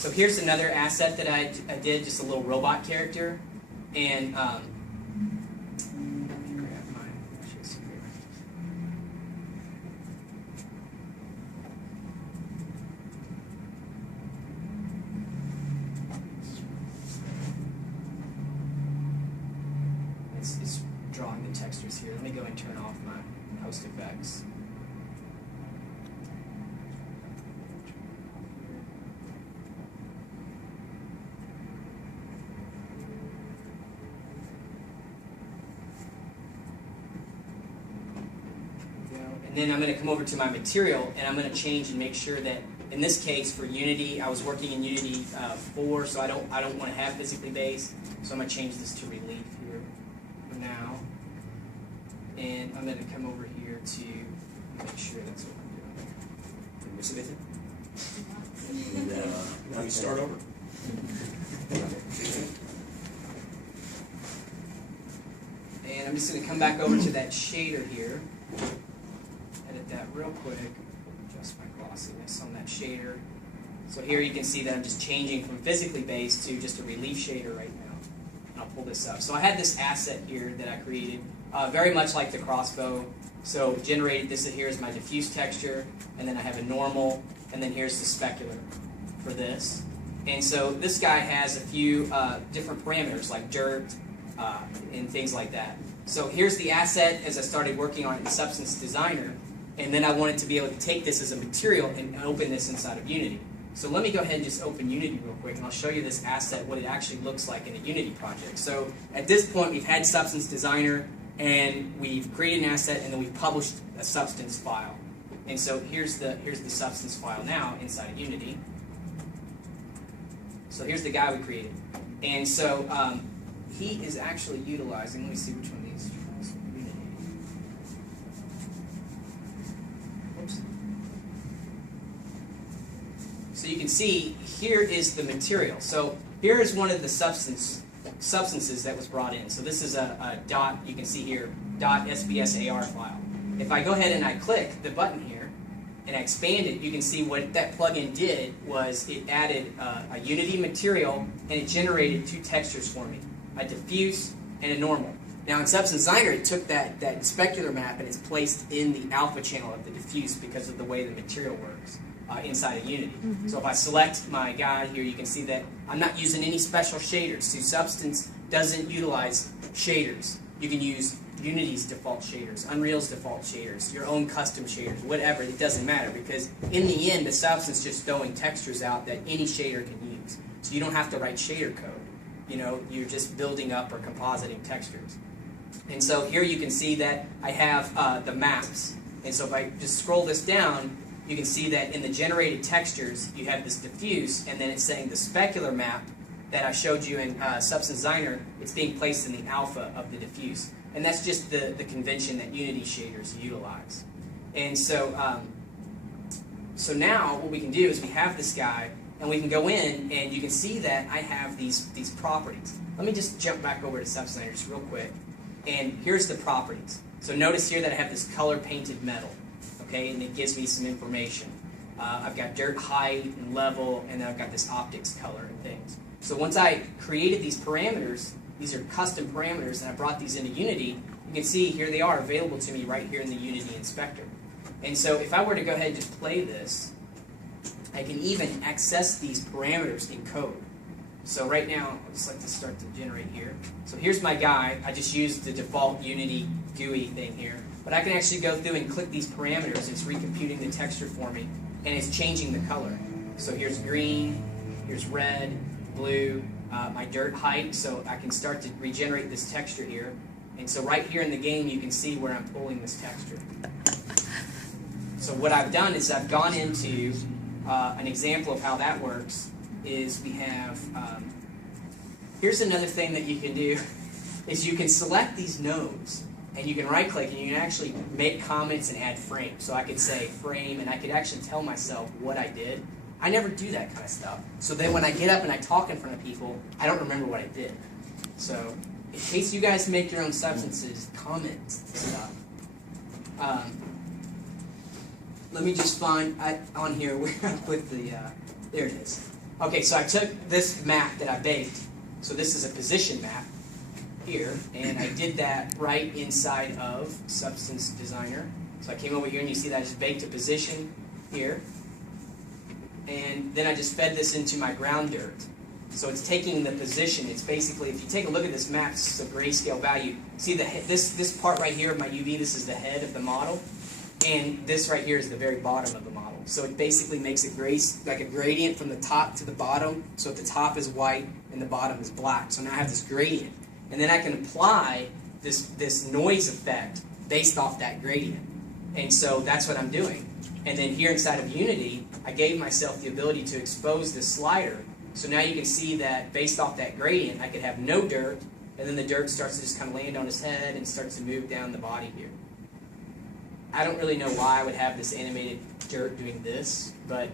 So here's another asset that I did, just a little robot character. And let me grab my brushes here. It's drawing the textures here. Let me go and turn off my post effects. And then I'm going to come over to my material, and I'm going to change and make sure that, in this case, for Unity, I was working in Unity 4, so I don't want to have physically based. So I'm going to change this to relief here for now. And I'm going to come over here to make sure that's what I'm doing. What's it? Now you start over. And I'm just going to come back over to that shader here. Edit that real quick. Adjust my glossiness on that shader. So here you can see that I'm just changing from physically based to just a relief shader right now. And I'll pull this up. So I had this asset here that I created, very much like the crossbow. So generated this here is my diffuse texture, and then I have a normal, and then here's the specular for this. And so this guy has a few different parameters like dirt and things like that. So here's the asset as I started working on it in Substance Designer, and then I wanted to be able to take this as a material and open this inside of Unity. So let me go ahead and just open Unity real quick, and I'll show you this asset, what it actually looks like in a Unity project. So at this point, we've had Substance Designer, and we've created an asset, and then we've published a substance file. And so here's the substance file now inside of Unity. So here's the guy we created. And so he is actually utilizing, let me see which one of these. Whoops. So you can see here is the material. So here is one of the substances that was brought in. So this is a dot, you can see here, .sbsar file. If I go ahead and I click the button here and I expand it, you can see what that plugin did was it added a Unity material, and it generated two textures for me, a diffuse and a normal. Now in Substance Designer, it took that specular map and it's placed in the alpha channel of the diffuse because of the way the material works inside of Unity. Mm-hmm. So if I select my guy here, you can see that I'm not using any special shaders. See, Substance doesn't utilize shaders. You can use Unity's default shaders, Unreal's default shaders, your own custom shaders, whatever. It doesn't matter because in the end, the Substance is just throwing textures out that any shader can use. So you don't have to write shader code. You know, you're just building up or compositing textures. And so here you can see that I have the maps. And so if I just scroll this down, you can see that in the generated textures, you have this diffuse, and then it's saying the specular map that I showed you in Substance Designer, it's being placed in the alpha of the diffuse. And that's just the convention that Unity shaders utilize. And so, so now what we can do is we have this guy, and we can go in, and you can see that I have these properties. Let me just jump back over to Substance Designer just real quick. And here's the properties. So notice here that I have this color painted metal, okay, and it gives me some information. I've got dirt height and level, and then I've got this optics color and things. So once I created these parameters, these are custom parameters, and I brought these into Unity, you can see here they are available to me right here in the Unity Inspector. And so if I were to go ahead and just play this, I can even access these parameters in code. So right now, I'll just like to start to generate here. So here's my guy. I just used the default Unity GUI thing here. But I can actually go through and click these parameters. It's recomputing the texture for me, and it's changing the color. So here's green, here's red, blue, my dirt height, so I can start to regenerate this texture here. And so right here in the game, you can see where I'm pulling this texture. So what I've done is I've gone into an example of how that works is we have, here's another thing that you can do, is you can select these nodes, and you can right-click, and you can actually make comments and add frames. So I could say frame, and I could actually tell myself what I did. I never do that kind of stuff. So then when I get up and I talk in front of people, I don't remember what I did. So in case you guys make your own substances, comment stuff. Let me just find on here where I put the, there it is. Okay, so I took this map that I baked. So this is a position map here, and I did that right inside of Substance Designer. So I came over here, and you see that I just baked a position here. And then I just fed this into my ground dirt. So it's taking the position. It's basically, if you take a look at this map, this is a grayscale value. See this part right here of my UV, this is the head of the model. And this right here is the very bottom of the model. So it basically makes it like a gradient from the top to the bottom. So at the top is white and the bottom is black. So now I have this gradient. And then I can apply this noise effect based off that gradient. And so that's what I'm doing. And then here inside of Unity, I gave myself the ability to expose this slider. So now you can see that based off that gradient, I could have no dirt, and then the dirt starts to just kind of land on his head and starts to move down the body here. I don't really know why I would have this animated dirt doing this, but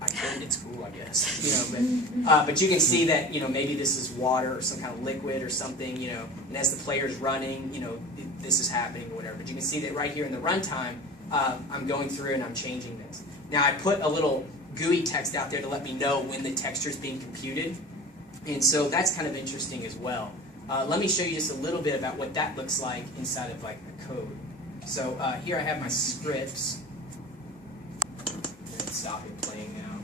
I could. It's cool, I guess. But you can see that maybe this is water or some kind of liquid or something. And as the player's running, this is happening or whatever. But you can see that right here in the runtime, I'm going through and I'm changing this. Now I put a little GUI text out there to let me know when the texture is being computed, and so that's kind of interesting as well. Let me show you just a little bit about what that looks like inside of like the code. So here I have my scripts. Let's stop it playing now.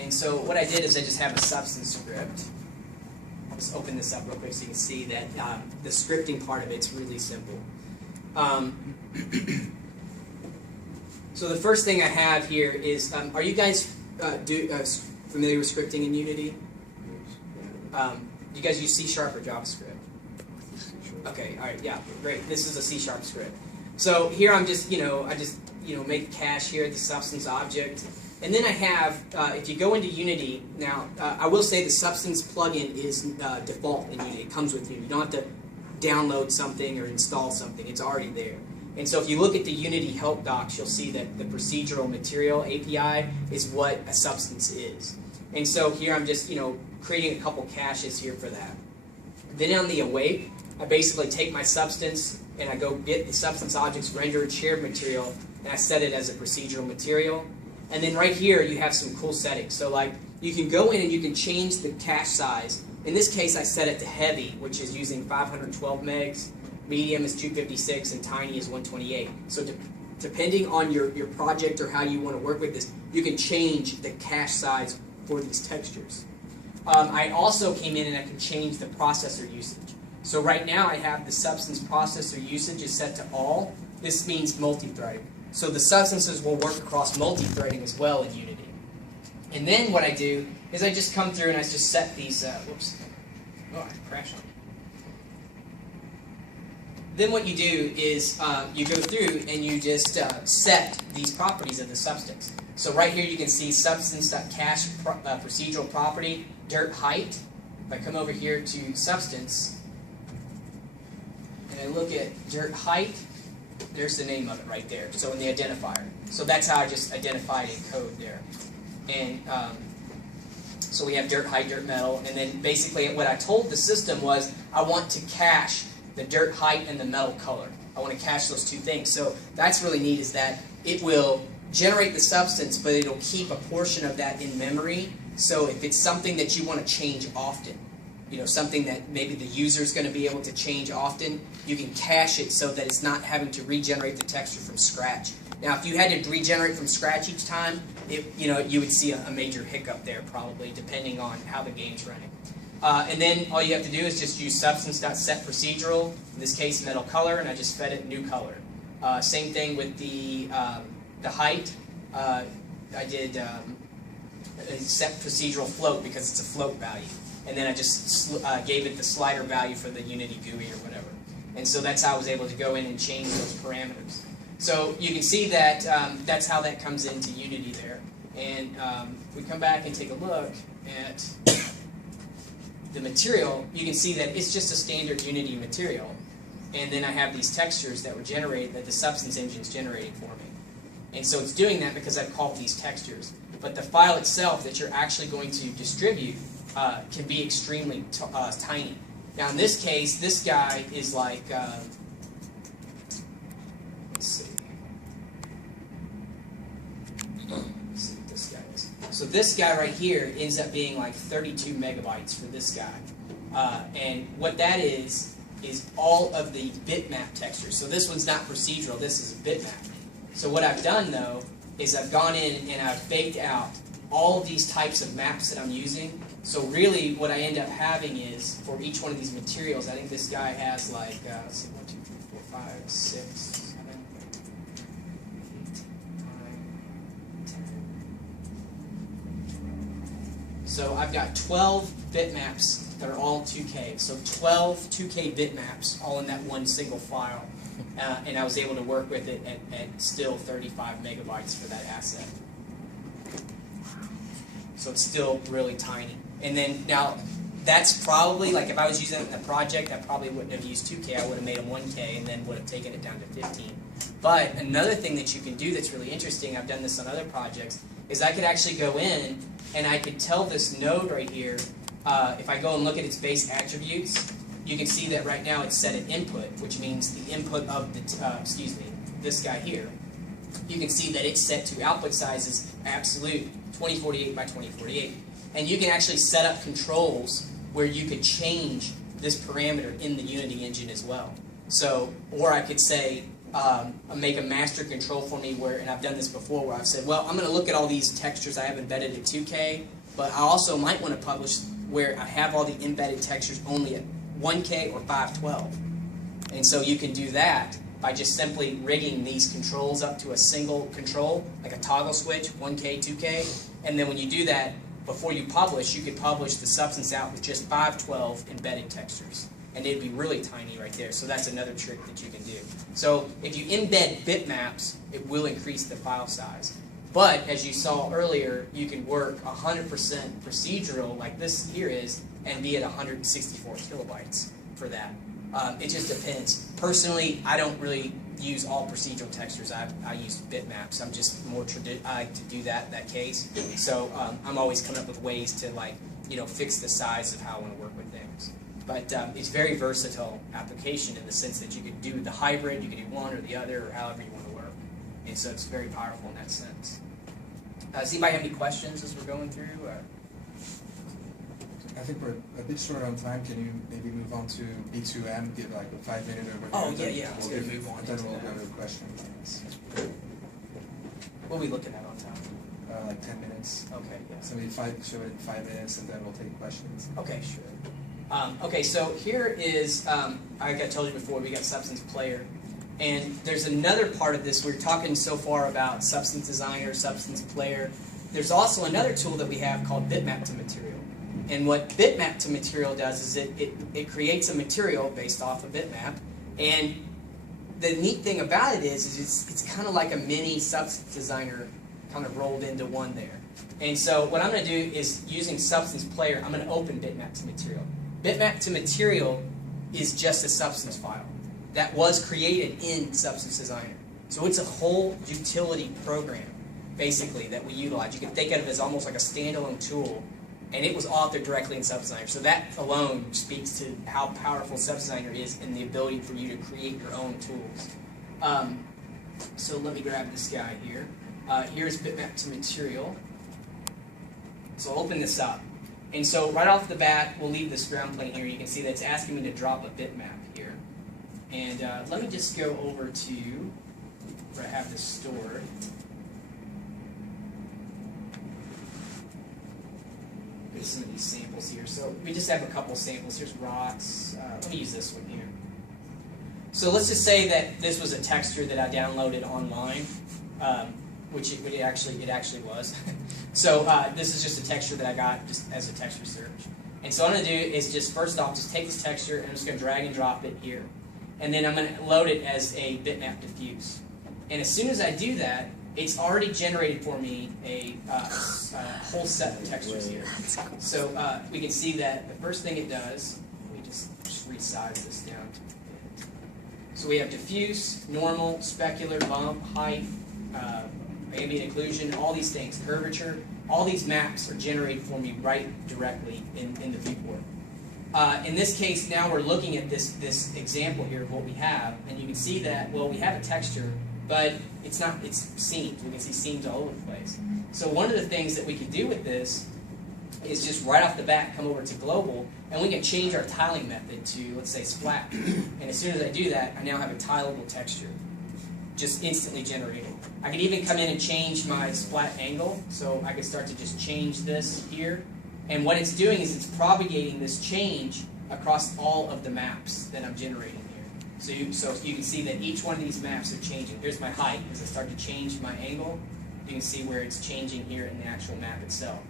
And so what I did is I just have a substance script. I'll just open this up real quick so you can see that the scripting part of it's really simple. So the first thing I have here is, are you guys familiar with scripting in Unity? Do you guys use C# or JavaScript? Okay, all right, yeah, great. This is a C# script. So here I'm just, make cache here, the substance object. And then I have, if you go into Unity, now, I will say the substance plugin is default in Unity. It comes with Unity. You don't have to download something or install something. It's already there. And so if you look at the Unity help docs, you'll see that the procedural material API is what a substance is. And so here I'm just, creating a couple caches here for that. Then on the awake, I basically take my substance and I go get the substance object's rendered shared material and I set it as a procedural material. And then right here you have some cool settings. So like you can go in and you can change the cache size. In this case I set it to heavy, which is using 512 megs. Medium is 256 and tiny is 128. So depending on your project or how you want to work with this, you can change the cache size for these textures. I also came in and I can change the processor usage. So right now I have the substance processor usage is set to all. This means multi-threading. So the substances will work across multi-threading as well in Unity. And then what I do is I just come through and I just set these, whoops, oh, I crashed on. Then what you do is you go through and you just set these properties of the substance. So right here you can see substance.cache procedural property, dirt height. If I come over here to substance and I look at dirt height, there's the name of it right there. So in the identifier. So that's how I just identified in code there. And so we have dirt height, dirt metal, and then basically what I told the system was I want to cache the dirt height and the metal color. I want to cache those two things. So that's really neat is that it will generate the substance, but it'll keep a portion of that in memory. So if it's something that you want to change often, something that maybe the user is going to be able to change often, you can cache it so that it's not having to regenerate the texture from scratch. Now, if you had to regenerate from scratch each time, you would see a major hiccup there probably, depending on how the game's running. And then all you have to do is just use substance.setProcedural, in this case metal color, and I just fed it new color. Same thing with the height. I did set procedural float because it's a float value. And then I just gave it the slider value for the Unity GUI or whatever. And so that's how I was able to go in and change those parameters. So you can see that that's how that comes into Unity there. And if we come back and take a look at the material, you can see that it's just a standard Unity material. And then I have these textures that were generated, that the Substance Engine's generating for me. And so it's doing that because I've called these textures. But the file itself that you're actually going to distribute can be extremely tiny. Now in this case, this guy is like, let's see. Let's see what this So this guy right here ends up being like 32 megabytes for this guy. And what that is all of the bitmap textures. So this one's not procedural, this is a bitmap. So what I've done though, is I've gone in and I've baked out all of these types of maps that I'm using. So really what I end up having is, for each one of these materials, I think this guy has like, let's see, 1, 2, 3, 4, 5, 6, 7, 8, 9, 10. So I've got 12 bitmaps that are all 2K. So 12 2K bitmaps all in that one single file. And I was able to work with it at still 35 megabytes for that asset. So it's still really tiny. And then now, that's probably, like if I was using it in a project, I probably wouldn't have used 2K. I would have made them 1K and then would have taken it down to 15. But another thing that you can do that's really interesting, I've done this on other projects, is I could actually go in and I could tell this node right here, if I go and look at its base attributes, you can see that right now it's set at input, which means the input of the, this guy here. You can see that it's set to output sizes absolute 2048 by 2048. And you can actually set up controls where you could change this parameter in the Unity engine as well. So, or I could say, make a master control for me where, and I've done this before, where I've said, well, I'm going to look at all these textures I have embedded at 2K, but I also might want to publish where I have all the embedded textures only at 1K or 512. And so you can do that by just simply rigging these controls up to a single control, like a toggle switch, 1K, 2K, and then when you do that, before you publish, you could publish the substance out with just 512 embedded textures. And it'd be really tiny right there. So that's another trick that you can do. So if you embed bitmaps, it will increase the file size. But as you saw earlier, you can work 100% procedural, like this here is, and be at 164 kilobytes for that. It just depends. Personally, I don't really use all procedural textures. I use bitmaps. I'm just more I like to do that case. So I'm always coming up with ways to, like, fix the size of how I want to work with things. But it's very versatile application in the sense that you could do the hybrid, you could do one or the other, or however you want to work. And so it's very powerful in that sense. Does anybody have any questions as we're going through? I think we're a bit short on time. Can you maybe move on to B2M, give like a 5-minute overview? Oh, yeah. Let's move on. Then we'll go to questions. What are we looking at on time? Like 10 minutes. Okay, yeah. So maybe show it in 5 minutes, and then we'll take questions. Okay, sure. Okay, so here is, like I told you before, we got Substance Player. And there's another part of this. We're talking so far about Substance Designer, Substance Player. There's also another tool that we have called Bitmap to Material. And what Bitmap to Material does is it creates a material based off of bitmap. And the neat thing about it is it's kind of like a mini Substance Designer kind of rolled into one there. And so what I'm going to do is, using Substance Player, I'm going to open Bitmap to Material. Bitmap to Material is just a substance file that was created in Substance Designer. So it's a whole utility program, basically, that we utilize. You can think of it as almost like a standalone tool, and it was authored directly in Substance Designer. So that alone speaks to how powerful Substance Designer is and the ability for you to create your own tools. So let me grab this guy here. Here's Bitmap to Material. So I'll open this up. And so right off the bat, we'll leave this ground plane here. You can see that it's asking me to drop a bitmap here. And let me just go over to where I have this stored. There's some of these samples here. So we just have a couple samples. Here's rocks. Let me use this one here. So let's just say that this was a texture that I downloaded online, which it actually was. So this is just a texture that I got just as a texture search. And so what I'm going to do is just, first off, just take this texture and I'm just going to drag and drop it here. And then I'm going to load it as a bitmap diffuse. And as soon as I do that, it's already generated for me a whole set of textures here. So we can see that the first thing it does, let me just resize this down to fit. So we have diffuse, normal, specular, bump, height, ambient occlusion, all these things, curvature, all these maps are generated for me right directly in the viewport. In this case, now we're looking at this example here of what we have, and you can see that, well, we have a texture but it's not, it's seams. We can see seams all over the place. So one of the things that we can do with this is just right off the bat come over to global, and we can change our tiling method to, let's say, splat. And as soon as I do that, I now have a tileable texture, just instantly generated. I can even come in and change my splat angle, so I can start to just change this here. And what it's doing is it's propagating this change across all of the maps that I'm generating here. So you can see that each one of these maps are changing. Here's my height. As I start to change my angle, you can see where it's changing here in the actual map itself.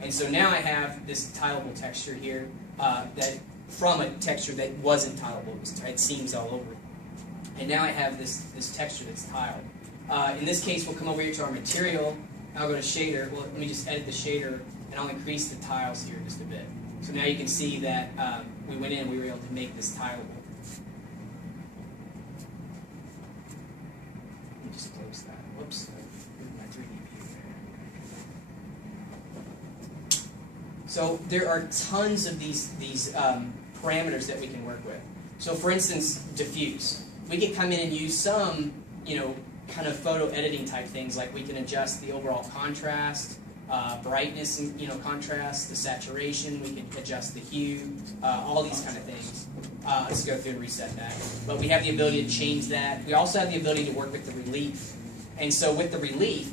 And so now I have this tileable texture here that from a texture that wasn't tileable. It had seams all over it. And now I have this texture that's tiled. In this case, we'll come over here to our material. I'll go to shader. Well, let me just edit the shader, and I'll increase the tiles here just a bit. So now you can see that we went in and we were able to make this tileable. Let me just close that. Whoops. My 3D view there. So there are tons of these parameters that we can work with. So for instance, diffuse. We can come in and use some, kind of photo editing type things, like we can adjust the overall contrast, brightness and contrast, the saturation, we can adjust the hue, all these kind of things. Let's go through and reset that. But we have the ability to change that. We also have the ability to work with the relief. And so with the relief,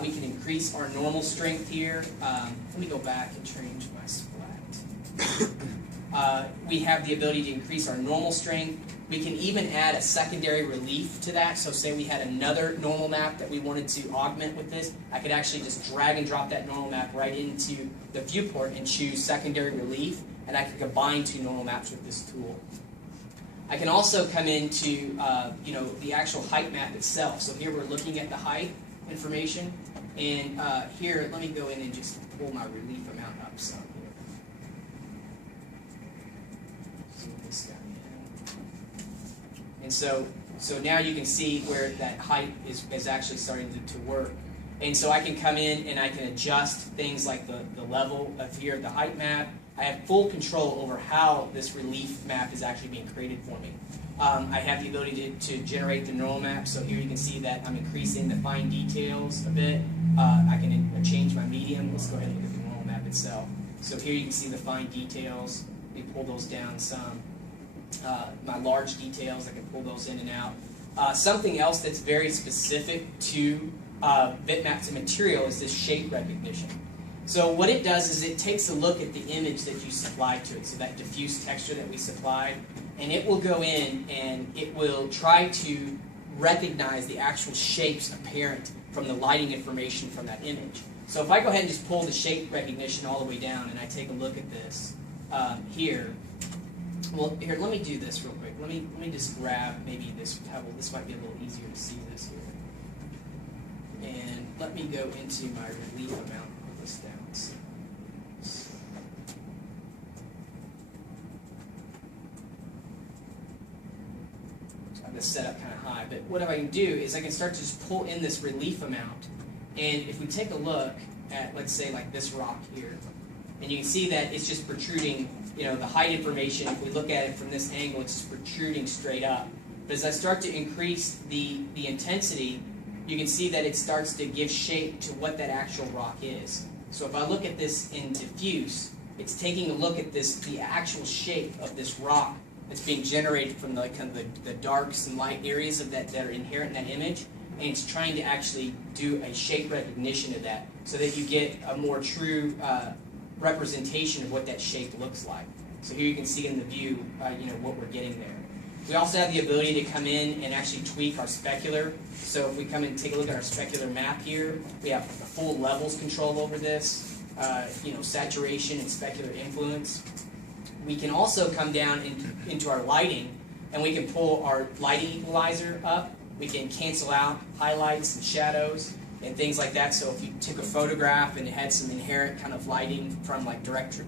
we can increase our normal strength here. Let me go back and change my splat. We have the ability to increase our normal strength. We can even add a secondary relief to that. So say we had another normal map that we wanted to augment with this, I could actually just drag and drop that normal map right into the viewport and choose secondary relief, and I can combine two normal maps with this tool. I can also come into the actual height map itself. So here we're looking at the height information, and here let me go in and just pull my relief amount up some. And so now you can see where that height is actually starting to work. And so I can come in and I can adjust things like the level of here, the height map. I have full control over how this relief map is actually being created for me. I have the ability to generate the normal map. So here you can see that I'm increasing the fine details a bit. I can change my medium. Let's go ahead and look at the normal map itself. So here you can see the fine details. Let me pull those down some. My large details, I can pull those in and out. Something else that's very specific to bitmap to material is this shape recognition. So what it does is it takes a look at the image that you supplied to it, so that diffuse texture that we supplied, and it will go in and it will try to recognize the actual shapes apparent from the lighting information from that image. So if I go ahead and just pull the shape recognition all the way down and I take a look at this here. Well, here, let me do this real quick. Let me just grab maybe this pebble. This might be a little easier to see this here. And let me go into my relief amount and pull this down. So I have this set up kind of high. But what I can do is I can start to just pull in this relief amount. And if we take a look at, let's say, like this rock here, and you can see that it's just protruding, the height information. If we look at it from this angle, it's just protruding straight up. But as I start to increase the intensity, you can see that it starts to give shape to what that actual rock is. So if I look at this in diffuse, it's taking a look at the actual shape of this rock that's being generated from the darks and light areas of that are inherent in that image, and it's trying to actually do a shape recognition of that so that you get a more true representation of what that shape looks like. So here you can see in the view, what we're getting there. We also have the ability to come in and actually tweak our specular. So if we come and take a look at our specular map here, we have full levels control over this, saturation and specular influence. We can also come down into our lighting, and we can pull our lighting equalizer up. We can cancel out highlights and shadows and things like that. So if you took a photograph and it had some inherent kind of lighting from like direct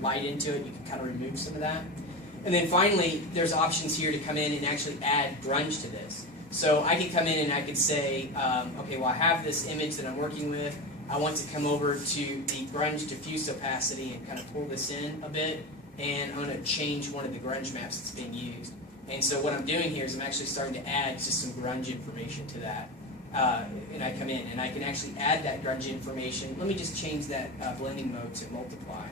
light into it, you can kind of remove some of that. And then finally, there's options here to come in and actually add grunge to this. So I can come in and I could say, okay, well I have this image that I'm working with. I want to come over to the grunge diffuse opacity and kind of pull this in a bit. And I'm going to change one of the grunge maps that's being used. And so what I'm doing here is I'm actually starting to add just some grunge information to that. And I come in and I can actually add that grunge information. Let me just change that blending mode to multiply.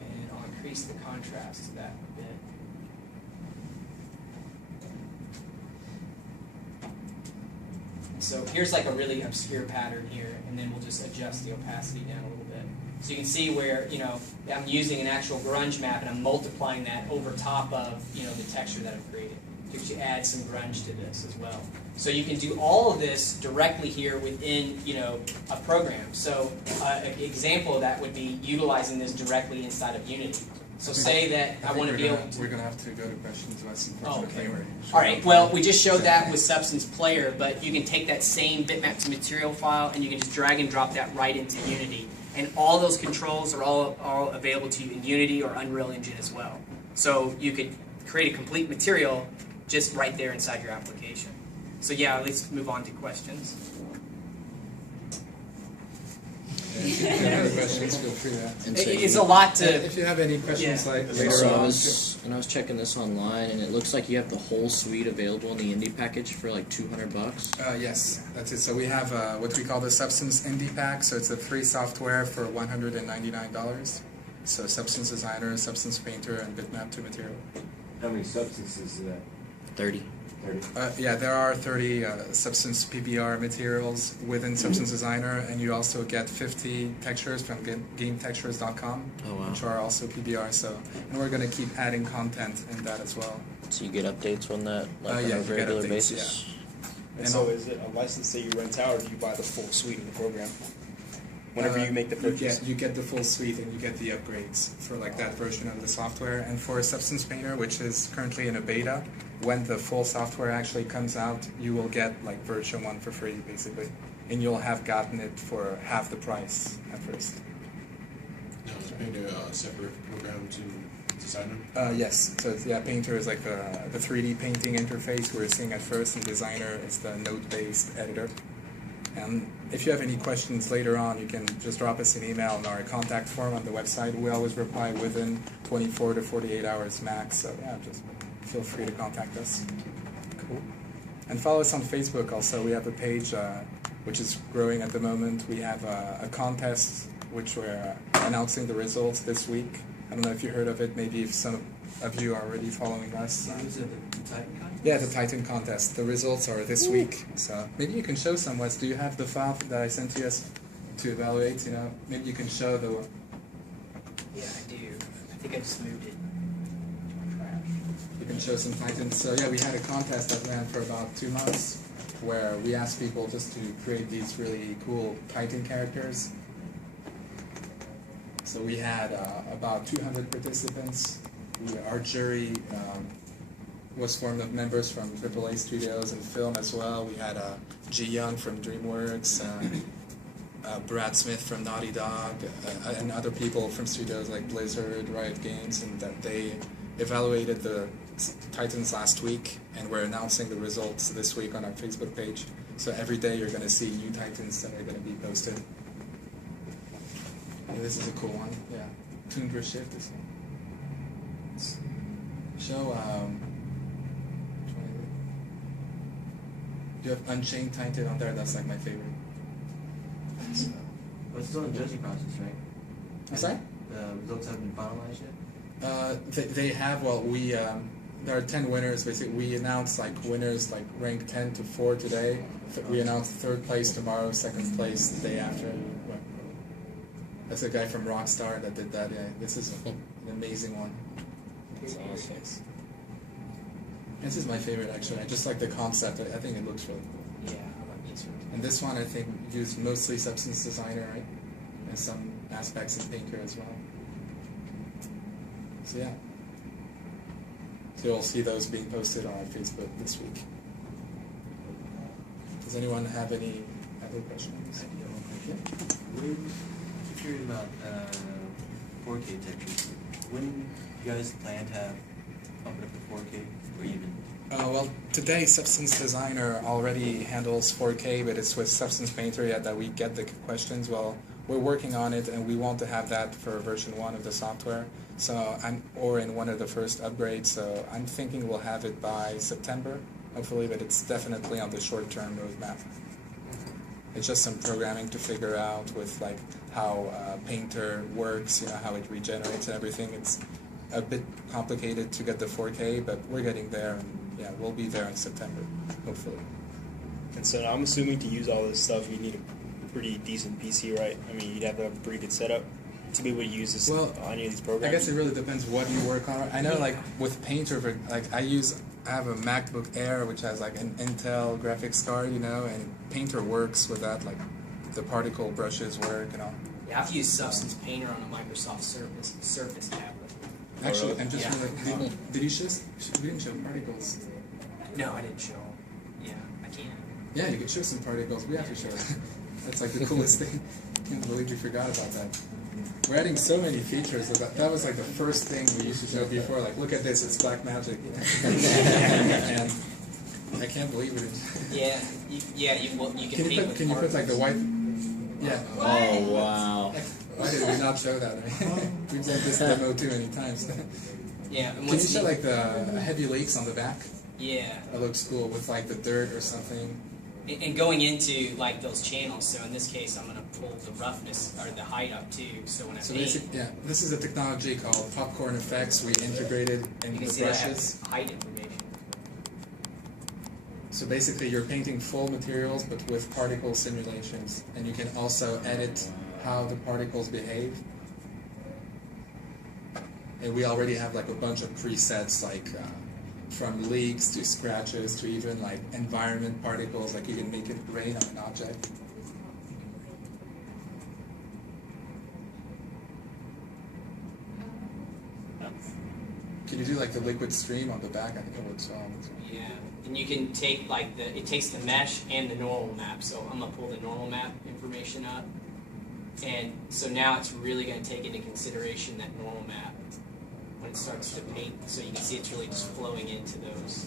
And I'll increase the contrast to that a bit. So here's like a really obscure pattern here, and then we'll just adjust the opacity down a little bit. So you can see where, I'm using an actual grunge map and I'm multiplying that over top of, the texture that I've created. To actually add some grunge to this as well. So you can do all of this directly here within, a program. So an example of that would be utilizing this directly inside of Unity. So say that I want to be able to... We're going to have to go to questions about some okay. All right, well, we just showed that with Substance Player, but you can take that same bitmap to material file and you can just drag and drop that right into Unity. And all those controls are all available to you in Unity or Unreal Engine as well. So you could create a complete material just right there inside your application. So yeah, let's move on to questions. If you have any questions, feel free to. It's a lot to. If you have any questions, Yeah. later So on. I was checking this online, and it looks like you have the whole suite available in the indie package for like $200. Yes, that's it. So we have what we call the Substance Indie Pack. So it's a free software for $199. So Substance Designer, Substance Painter, and Bitmap to material. How many substances is that? 30. 30? Yeah, there are 30 Substance PBR materials within Substance Designer, and you also get 50 textures from GameTextures.com, Oh, wow. which are also PBR. So, and we're going to keep adding content in that as well. So you get updates on that, like Yeah, on a you get regular updates, basis? And so is it a license that you rent out, or do you buy the full suite of the program? Whenever you make the purchase? You get the full suite and you get the upgrades for like that version of the software. And for Substance Painter, which is currently in a beta, when the full software actually comes out, you will get like version 1 for free, basically. And you'll have gotten it for half the price at first. No, is Painter a separate program to Designer? Yes. So yeah, Painter is like the 3D painting interface we're seeing at first, and Designer is the node-based editor. And if you have any questions later on, you can just drop us an email in our contact form on the website. We always reply within 24 to 48 hours max. So yeah, just feel free to contact us. Cool. And follow us on Facebook also. We have a page which is growing at the moment. We have a contest which we're announcing the results this week. I don't know if you heard of it. Maybe if some of you are already following us. Is it the Titan contest? Yeah, the Titan contest. The results are this week. So maybe you can show some, Wes. Do you have the file that I sent to us to evaluate? Maybe you can show the... Yeah, I do. I think I just moved it. You can show some Titans. So yeah, we had a contest that ran for about 2 months where we asked people just to create these really cool Titan characters. So we had about 200 participants. Our jury was formed of members from AAA studios and film as well. We had Ji Young from DreamWorks, Brad Smith from Naughty Dog, and other people from studios like Blizzard, Riot Games, and that they evaluated the Titans last week, and we're announcing the results this week on our Facebook page. So every day you're going to see new Titans that are going to be posted. And this is a cool one, yeah. Tundra Shift is one. Show, you have Unchained Titan on there, that's like my favorite. So, But it's still in judging process, right? what's that? The results haven't been finalized yet? They have, well, we, there are 10 winners, basically. We announced like winners like rank 10 to 4 today. We announced 3rd place tomorrow, 2nd place the day after. That's a guy from Rockstar that did that, yeah. This is an amazing one. It's awesome. This is my favorite, actually. I just like the concept. I think it looks really cool. Yeah, I like these ones. And this one, I think, used mostly Substance Designer, right? And some aspects in Painter as well. So yeah. So you'll see those being posted on our Facebook this week. Does anyone have any other questions? Yeah. If you're about 4K textures, when do you guys plan to have up it up to 4K or even? Well, today Substance Designer already handles 4K, but it's with Substance Painter yet that we get the questions. Well, we're working on it, and we want to have that for version 1 of the software. So or in one of the first upgrades. So I'm thinking we'll have it by September, hopefully, but it's definitely on the short-term roadmap. It's just some programming to figure out with like how Painter works, how it regenerates and everything. It's a bit complicated to get the 4K, but we're getting there, and yeah, we'll be there in September, hopefully. And so I'm assuming to use all this stuff, you need a pretty decent PC, right? I mean, you'd have to have a pretty good setup to be able to use this on any of these programs. I guess it really depends what you work on. I know, like with Painter, like I have a MacBook Air which has like an Intel graphics card, and Painter works with that. Like the particle brushes work and all. You have to use Substance Painter on a Microsoft Surface tablet. Actually, I'm just Yeah. really, did you show? We didn't show particles. No, I didn't show. Yeah, I can. Yeah, you can show some particles. We have to show that. That's like the coolest thing. Can't believe we forgot about that. We're adding so many features. That was like the first thing we used to show before. Like, look at this, it's black magic. And I can't believe it. Yeah, you can paint with Can you put like the white? Yeah. Oh wow. Why did we not show that? We've done this demo too many times. Yeah, and Can you what's show like the heavy lakes on the back? Yeah. That looks cool with like the dirt or something. And going into like those channels, so in this case I'm gonna pull the roughness or the height up too. So when I So paint, this is a technology called popcorn effects. We integrated in you can the see that I brushes. have height information. So basically, you're painting full materials, but with particle simulations, and you can also edit how the particles behave. And we already have like a bunch of presets, like from leaks to scratches to even like environment particles. Like you can make it rain on an object. Can you do like the liquid stream on the back? I think it works well. Yeah, and you can take like it takes the mesh and the normal map. So I'm gonna pull the normal map information up, and so now it's really gonna take into consideration that normal map when it starts to paint. So you can see it's really just flowing into those.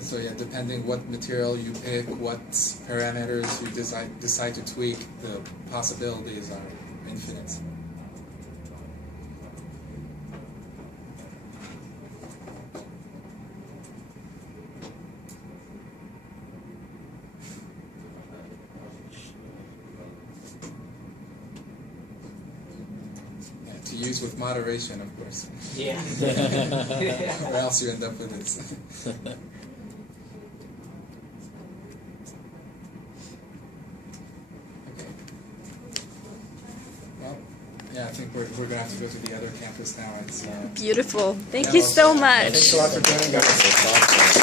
So yeah, depending what material you pick, what parameters you decide to tweak, the possibilities are infinite. Yeah, to use with moderation, of course. Yeah. Or else you end up with this. Yeah, I think we're going to have to go to the other campus now. It's, Beautiful. Thank yeah, you well, so much. Thanks a lot for joining us.